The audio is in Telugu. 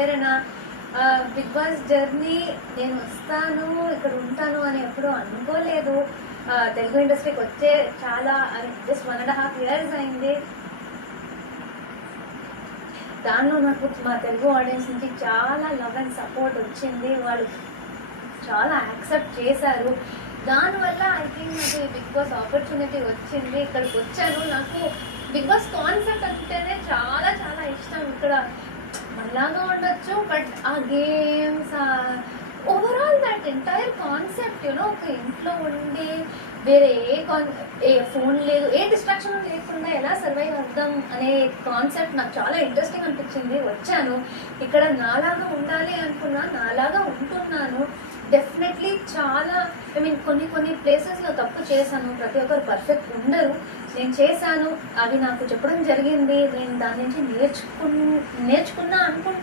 ప్రేరణ. బిగ్ బాస్ జర్నీ నేను వస్తాను ఇక్కడ ఉంటాను అని ఎప్పుడూ అనుకోలేదు. తెలుగు ఇండస్ట్రీకి వచ్చే చాలా జస్ట్ 1.5 years అయింది. దానిలో నాకు మా తెలుగు ఆడియన్స్ నుంచి చాలా లవ్ అండ్ సపోర్ట్ వచ్చింది. వాళ్ళు చాలా యాక్సెప్ట్ చేశారు. దానివల్ల ఐ థింక్ నాకు బిగ్ బాస్ ఆపర్చునిటీ వచ్చింది. ఇక్కడికి వచ్చాను. నాకు బిగ్ బాస్ కాన్సెప్ట్ అంటేనే చాలా చాలా ఇష్టం. ఇక్కడ మనలాగా ఉండొచ్చు, బట్ ఆ games overall that entire concept ఒక ఇంట్లో ఉండి వేరే ఏ ఫోన్ లేదు, ఏ డిస్ట్రాక్షన్ లేకుండా ఎలా సర్వైవ్ అవుతాం అనే కాన్సెప్ట్ నాకు చాలా ఇంట్రెస్టింగ్ అనిపించింది. వచ్చాను ఇక్కడ నాలాగా ఉండాలి అనుకున్నా, నాలాగా ఉంటున్నాను. డెఫినెట్లీ చాలా కొన్ని ప్లేసెస్లో తప్పు చేశాను. ప్రతి ఒక్కరు పర్ఫెక్ట్ ఉండరు. నేను చేశాను, అవి నాకు చెప్పడం జరిగింది. నేను దాని నుంచి నేర్చుకున్నా అనుకుంటున్నాను.